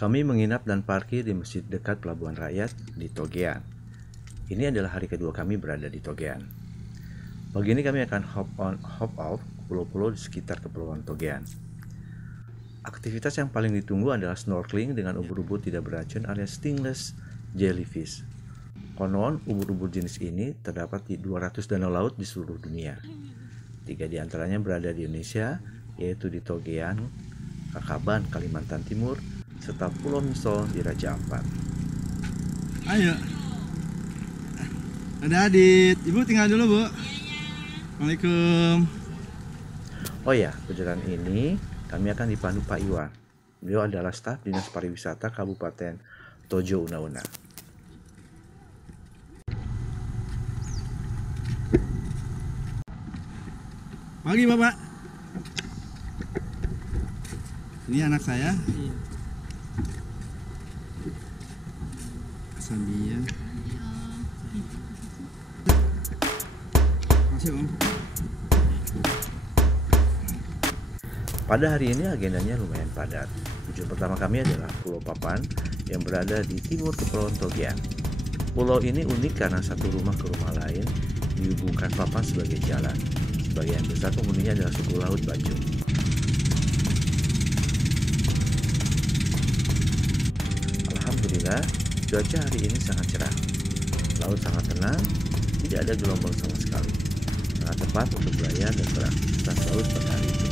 Kami menginap dan parkir di masjid dekat Pelabuhan Rakyat di Togean. Ini adalah hari kedua kami berada di Togean. Pagi ini kami akan hop on, hop off pulau-pulau di sekitar Kepulauan Togean. Aktivitas yang paling ditunggu adalah snorkeling dengan ubur-ubur tidak beracun alias stingless jellyfish. Konon, ubur-ubur jenis ini terdapat di 200 danau laut di seluruh dunia. 3 di antaranya berada di Indonesia, yaitu di Togean, Kakaban, Kalimantan Timur, serta Pulau Misol di Raja Ampat. Ayo. Ada Adit. Ibu tinggal dulu, Bu. Assalamualaikum. Oh ya, perjalanan ini kami akan dipandu Pak Iwan. Beliau adalah staf Dinas Pariwisata Kabupaten Tojo Una-Una. Pagi, Bapak. Ini anak saya. Sandia. Masih, Om. Pada hari ini agendanya lumayan padat. Tujuan pertama kami adalah Pulau Papan yang berada di timur Kepulauan Togean. Pulau ini unik karena satu rumah ke rumah lain dihubungkan papan sebagai jalan. Sebagian besar penghuninya adalah suku laut Bajo. Alhamdulillah, cuaca hari ini sangat cerah. Laut sangat tenang, tidak ada gelombang sama sekali. Sangat tepat untuk berlayar dan beraktivitas laut pada hari itu.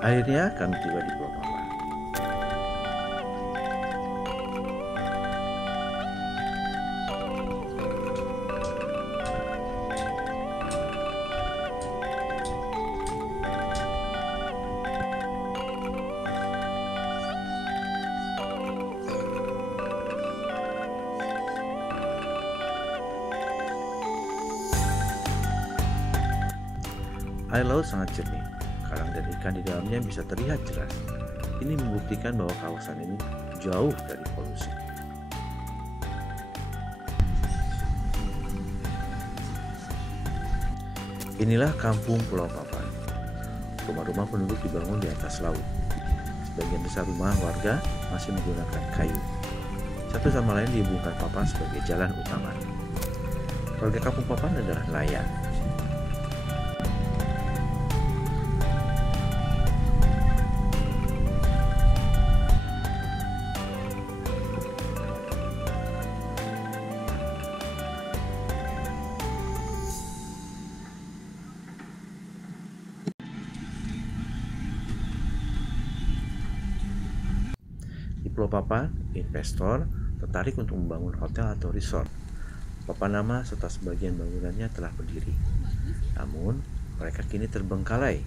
Akhirnya kami tiba di Pulau Papan. Air laut sangat jernih. Karang dan ikan di dalamnya bisa terlihat jelas. Ini membuktikan bahwa kawasan ini jauh dari polusi. Inilah kampung Pulau Papan. Rumah-rumah penduduk dibangun di atas laut. Sebagian besar rumah warga masih menggunakan kayu. Satu sama lain dihubungkan papan sebagai jalan utama. Warga kampung Papan adalah nelayan. Di Pulau Papan, investor tertarik untuk membangun hotel atau resort. Papan nama serta sebagian bangunannya telah berdiri. Namun, mereka kini terbengkalai.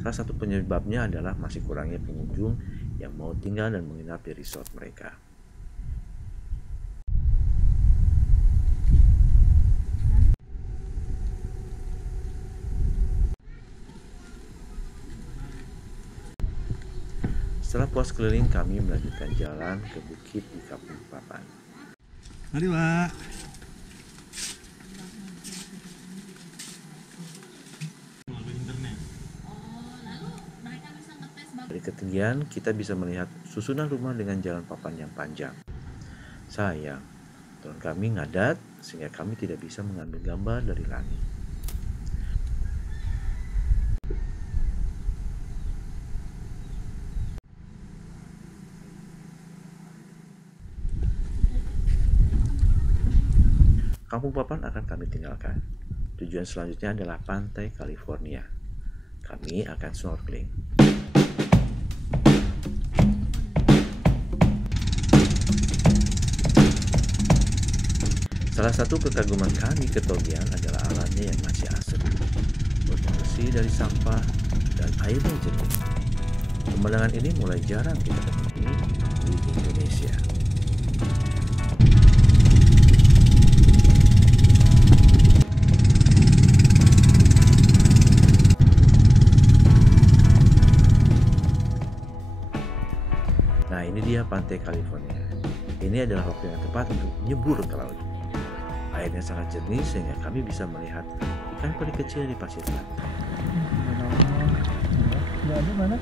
Salah satu penyebabnya adalah masih kurangnya pengunjung yang mau tinggal dan menginap di resort mereka. Setelah puas keliling, kami melanjutkan jalan ke bukit di Kampung Papan. Mari, Pak. Dari ketinggian, kita bisa melihat susunan rumah dengan jalan papan yang panjang. Sayang, Drone kami ngadat sehingga kami tidak bisa mengambil gambar dari langit. Kampung Papan akan kami tinggalkan. Tujuan selanjutnya adalah pantai California. Kami akan snorkeling. Salah satu kekaguman kami ke Togean adalah alamnya yang masih asri, bersih dari sampah dan airnya jernih. Pemandangan ini mulai jarang kita temui di Indonesia. Nah, ini dia pantai California. Ini adalah waktu yang tepat untuk nyebur ke laut. Airnya sangat jernih sehingga kami bisa melihat ikan peri kecil di pasir pantai. Ada mana?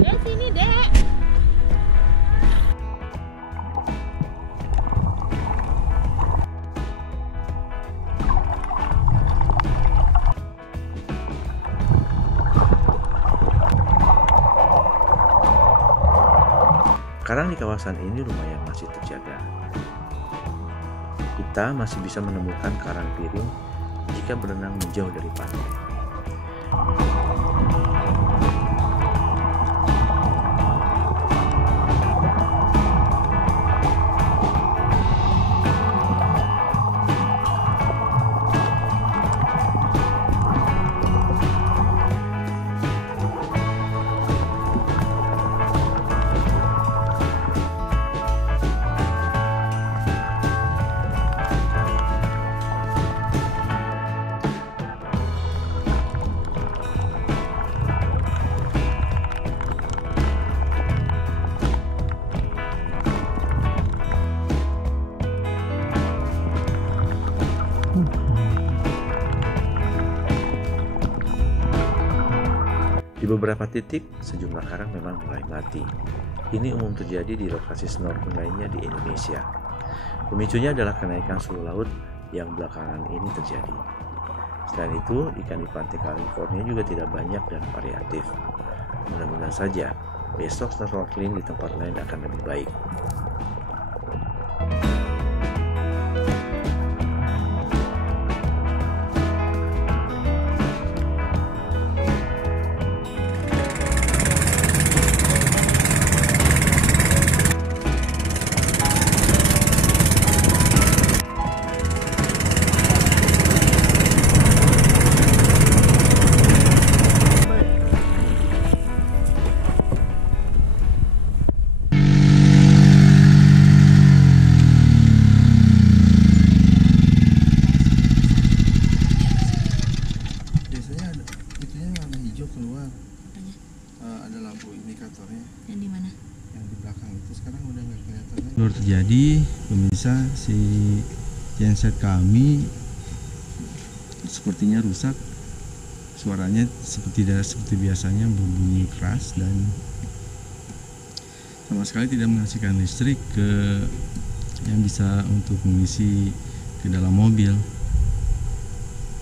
Ya sini, Dek. Karang di kawasan ini lumayan masih terjaga. Kita masih bisa menemukan karang piring jika berenang menjauh dari pantai. Di beberapa titik, sejumlah karang memang mulai mati. Ini umum terjadi di lokasi snorkeling lainnya di Indonesia. Pemicunya adalah kenaikan suhu laut yang belakangan ini terjadi. Selain itu, ikan di pantai California juga tidak banyak dan variatif. Mudah-mudahan saja besok snorkeling di tempat lain akan lebih baik. Keluar ada lampu indikatornya Yang di mana? yang di belakang itu sekarang udah nggak kelihatan lagi. Baru terjadi, pemirsa, si genset kami sepertinya rusak. Suaranya tidak seperti biasanya, berbunyi keras dan sama sekali tidak menghasilkan listrik yang bisa untuk mengisi ke dalam mobil.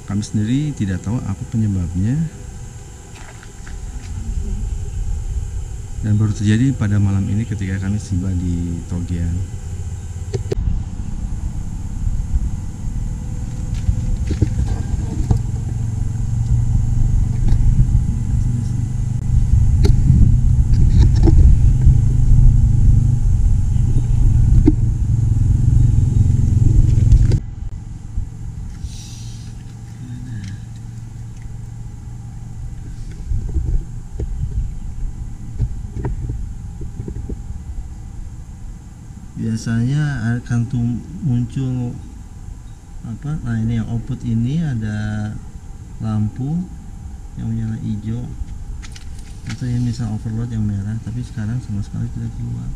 Kami sendiri tidak tahu apa penyebabnya. Dan baru terjadi pada malam ini ketika kami tiba di Togean. Biasanya akan muncul apa? Nah, ini yang output ini ada lampu yang menyala hijau atau yang misal overload yang merah, tapi sekarang sama sekali tidak keluar.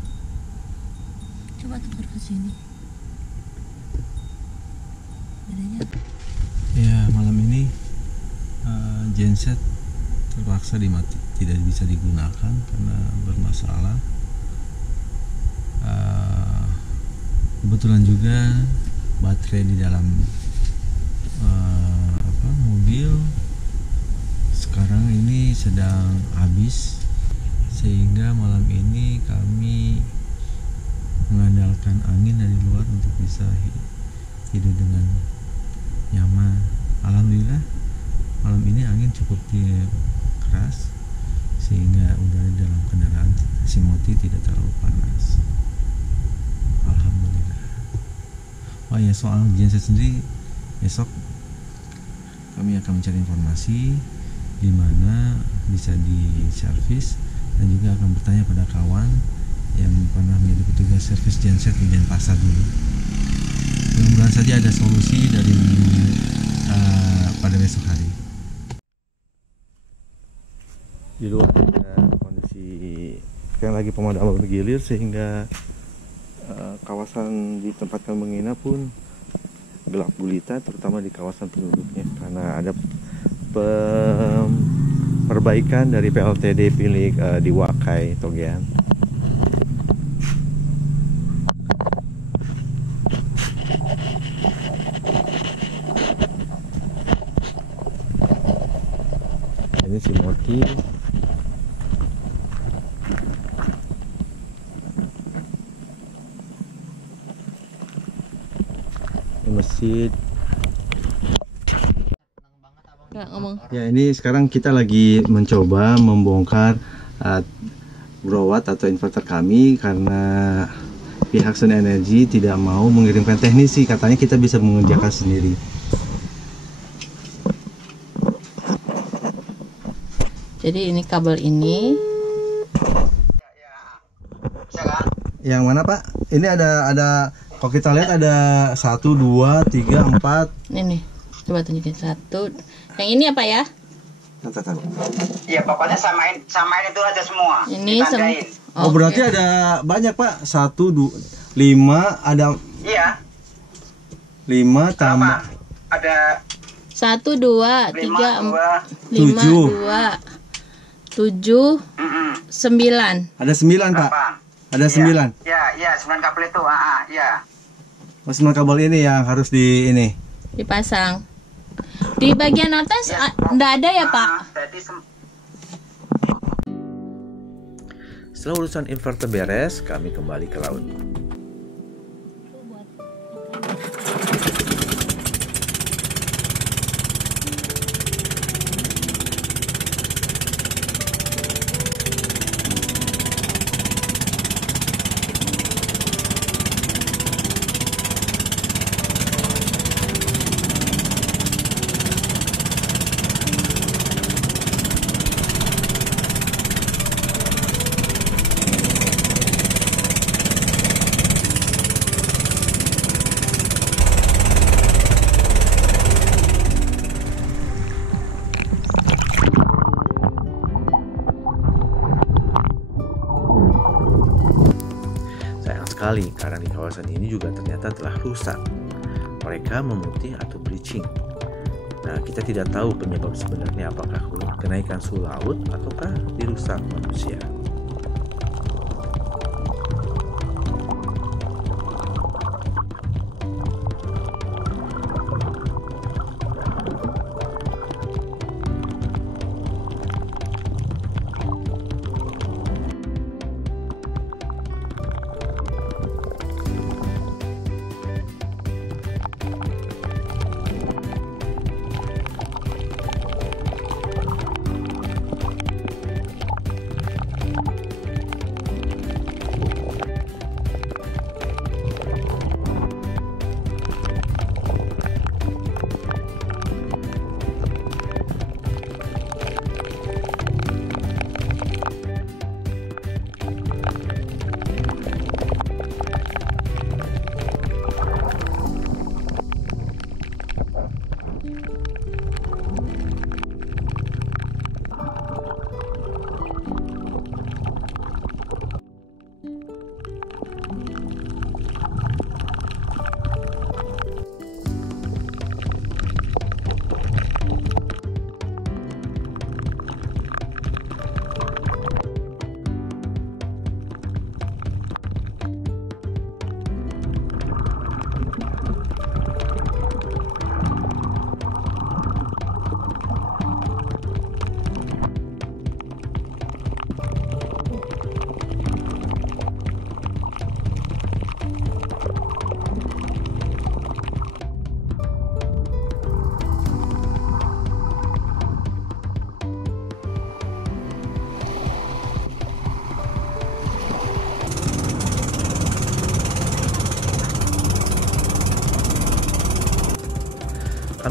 Coba tukar ke sini. Bedanya? Ya, malam ini genset terpaksa tidak bisa digunakan karena bermasalah. Kebetulan juga baterai di dalam mobil sekarang ini sedang habis, sehingga malam ini kami mengandalkan angin dari luar untuk bisa tidur dengan nyaman. Alhamdulillah malam ini angin cukup keras sehingga udara di dalam kendaraan Simoti tidak terlalu panas. Alhamdulillah. Oh ya, soal genset sendiri, besok kami akan mencari informasi di mana bisa diservis dan juga akan bertanya pada kawan yang pernah menjadi petugas servis genset di Denpasar dulu. Mudah-mudahan saja ada solusi dari pada besok hari. Di luar ada kondisi yang lagi pemadaman bergilir, sehingga kawasan di tempat kami menginap pun gelap gulita, terutama di kawasan penduduknya, karena ada perbaikan dari PLTD Pilik di Wakai, Togean. Ini Simoti. Ini masjid. Nggak ngomong. Ya, ini sekarang kita lagi mencoba membongkar growat atau inverter kami karena pihak Sun Energy tidak mau mengirimkan teknisi, katanya kita bisa mengerjakan sendiri. Jadi ini kabel ini. Yang mana, Pak? Ini ada kalau kita lihat ada 1, 2, 3, 4. Ini nih. Coba tunjukin satu. Yang ini apa ya? Iya, pokoknya samain itu aja semua. Ini ditandain. Oh, berarti ada banyak, Pak. 1, 2, 5 ada. Iya. 5 tambah. Ada 1, 2, 3, 4, 5, 7. 2, 7, 9. Ada 9, Pak. berapa? Ada 9. Iya, 9 kabel itu. Iya. Oh, 9 kabel ini yang harus Dipasang. Di bagian atas enggak ada ya, Pak? Jadi Setelah urusan inverter beres, kami kembali ke laut. Sekali karena di kawasan ini juga ternyata telah rusak. Mereka memutih atau bleaching. Nah, kita tidak tahu penyebab sebenarnya, apakah kenaikan suhu laut ataukah dirusak manusia.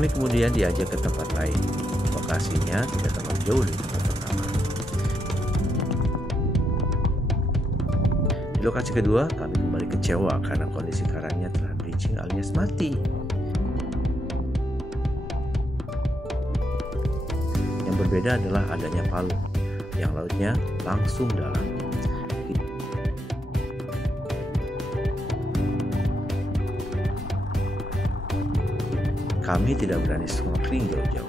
Kami kemudian diajak ke tempat lain. Lokasinya tidak terlalu jauh dari tempat pertama. Di lokasi kedua, kami kembali kecewa karena kondisi karangnya telah bleaching alias mati. Yang berbeda adalah adanya palung, yang lautnya langsung dalam. Kami tidak berani snorkeling jauh-jauh.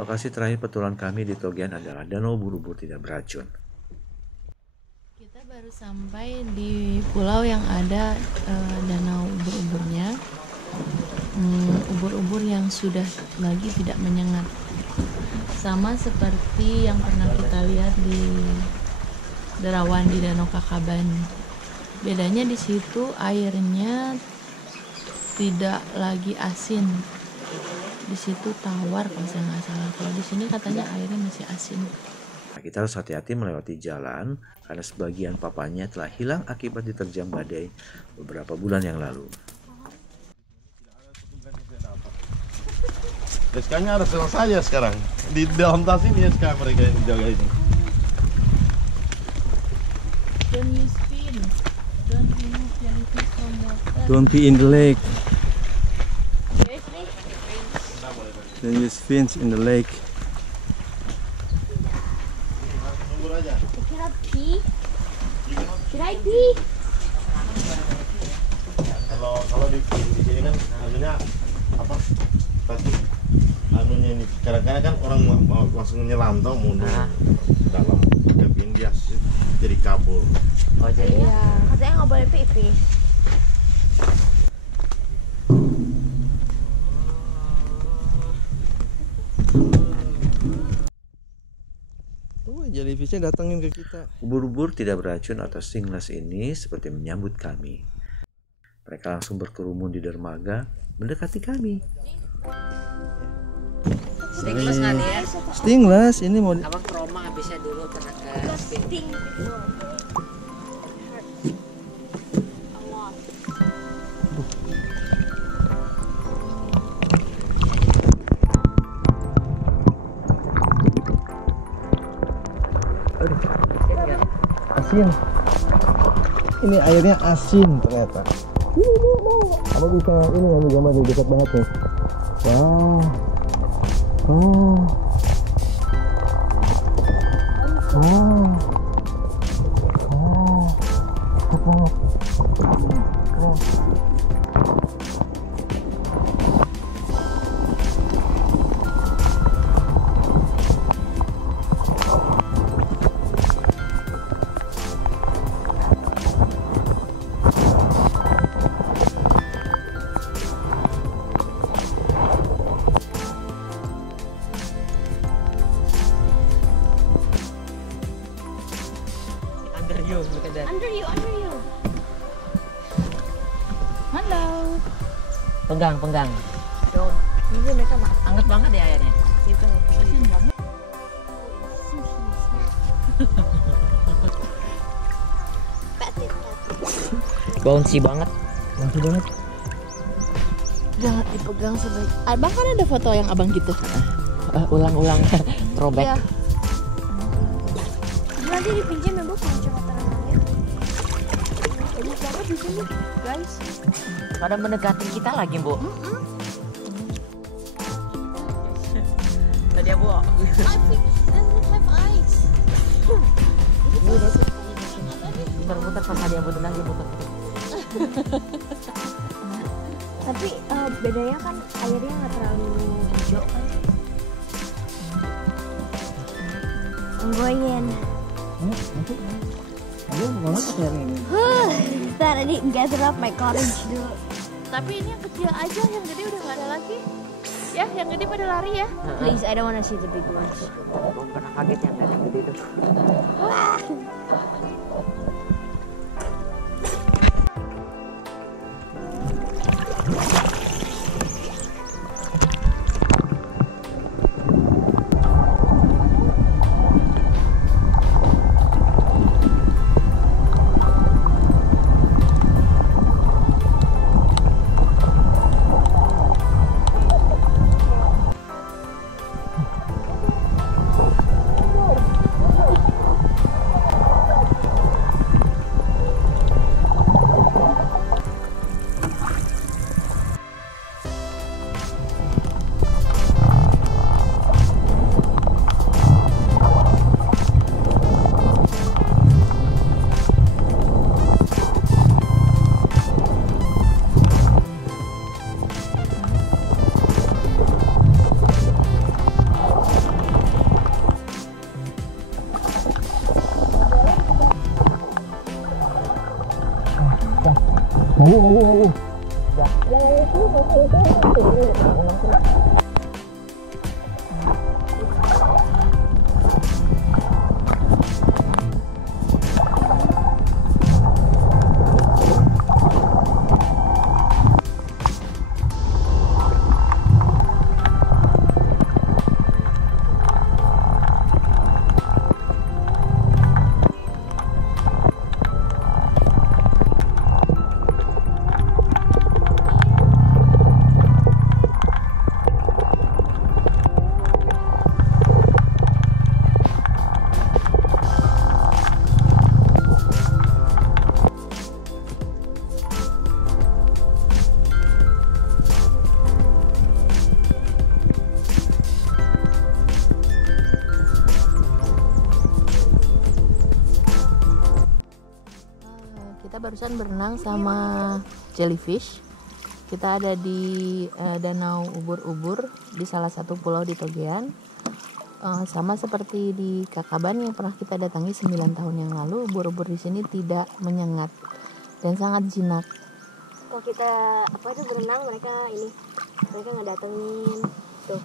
Lokasi terakhir petualangan kami di Togean adalah danau ubur-ubur tidak beracun. Kita baru sampai di pulau yang ada danau ubur-uburnya. Ubur-ubur yang sudah lagi tidak menyengat. Sama seperti yang pernah kita lihat di Derawan di Danau Kakaban. Bedanya di situ airnya tidak lagi asin. Di situ tawar kalau saya nggak salah. Kalau di sini katanya airnya masih asin. Nah, kita harus hati-hati melewati jalan karena sebagian papanya telah hilang akibat diterjang badai beberapa bulan yang lalu. SK-nya ada selang saja sekarang. Di dalam tas ini SK mereka yang jaga ini. Don't use fin. Don't remove jellyfish from water. Don't be in the lake. Seriously? Don't use fins in the lake. Should I pee? Should I pee? Kalau di sini kan anunya apa? Tadi anunya ini kadang-kadang kan orang mau langsung nyelam tau mau dalam kabin dia jadi kabur. Oh jadi ya. Katanya nggak boleh pipis. Jellyfishnya datangin ke kita. Ubur-ubur tidak beracun atau stingless ini seperti menyambut kami. Mereka langsung berkerumun di dermaga mendekati kami. Stingless nggak nih ya? Stingless ini mau Abang ke Roma habisnya dulu pernah ke Sting. asin. Ini airnya asin ternyata. Apa bisa ini ngambil gambar di dekat banget nih. Wah. Oh. Oh. Oh. Dekat banget. Keren. Under you. Halo. Pegang. Don't. Ini mereka anget banget ya airnya. Itu asin banget. Bouncy banget. Jangan dipegang sebaik. Abang kan ada foto yang abang gitu. Ulang-ulang throwback. Iya. Nanti dipinjam ya Bu kacamata renangnya. Jadi banyak banget di sini, guys. Pada mendekati kita lagi, Bu. Tadi ya, Bu. Muter-muter pas ada yang butuh lagi muter. Tapi bedanya kan airnya nggak terlalu hijau kan. I'm going in. Ayo, banget pakai yang ini. Ntar I need gather up my courage dulu. Tapi ini yang kecil aja, yang gede udah nggak ada lagi. Ya, yang gede pada lari ya. Please, I don't wanna see the big ones. Gue pernah kaget yang kayak gede itu. Barusan berenang sama jellyfish. Kita ada di danau ubur-ubur di salah satu pulau di Togean. Sama seperti di Kakaban yang pernah kita datangi 9 tahun yang lalu, ubur-ubur di sini tidak menyengat dan sangat jinak. Kalau kita berenang, mereka ngedatengin tuh.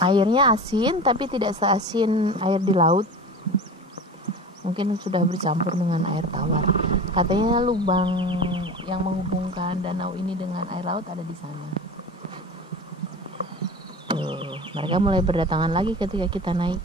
Airnya asin tapi tidak seasin air di laut. Mungkin sudah bercampur dengan air tawar. Katanya lubang yang menghubungkan danau ini dengan air laut ada di sana. Tuh, mereka mulai berdatangan lagi ketika kita naik.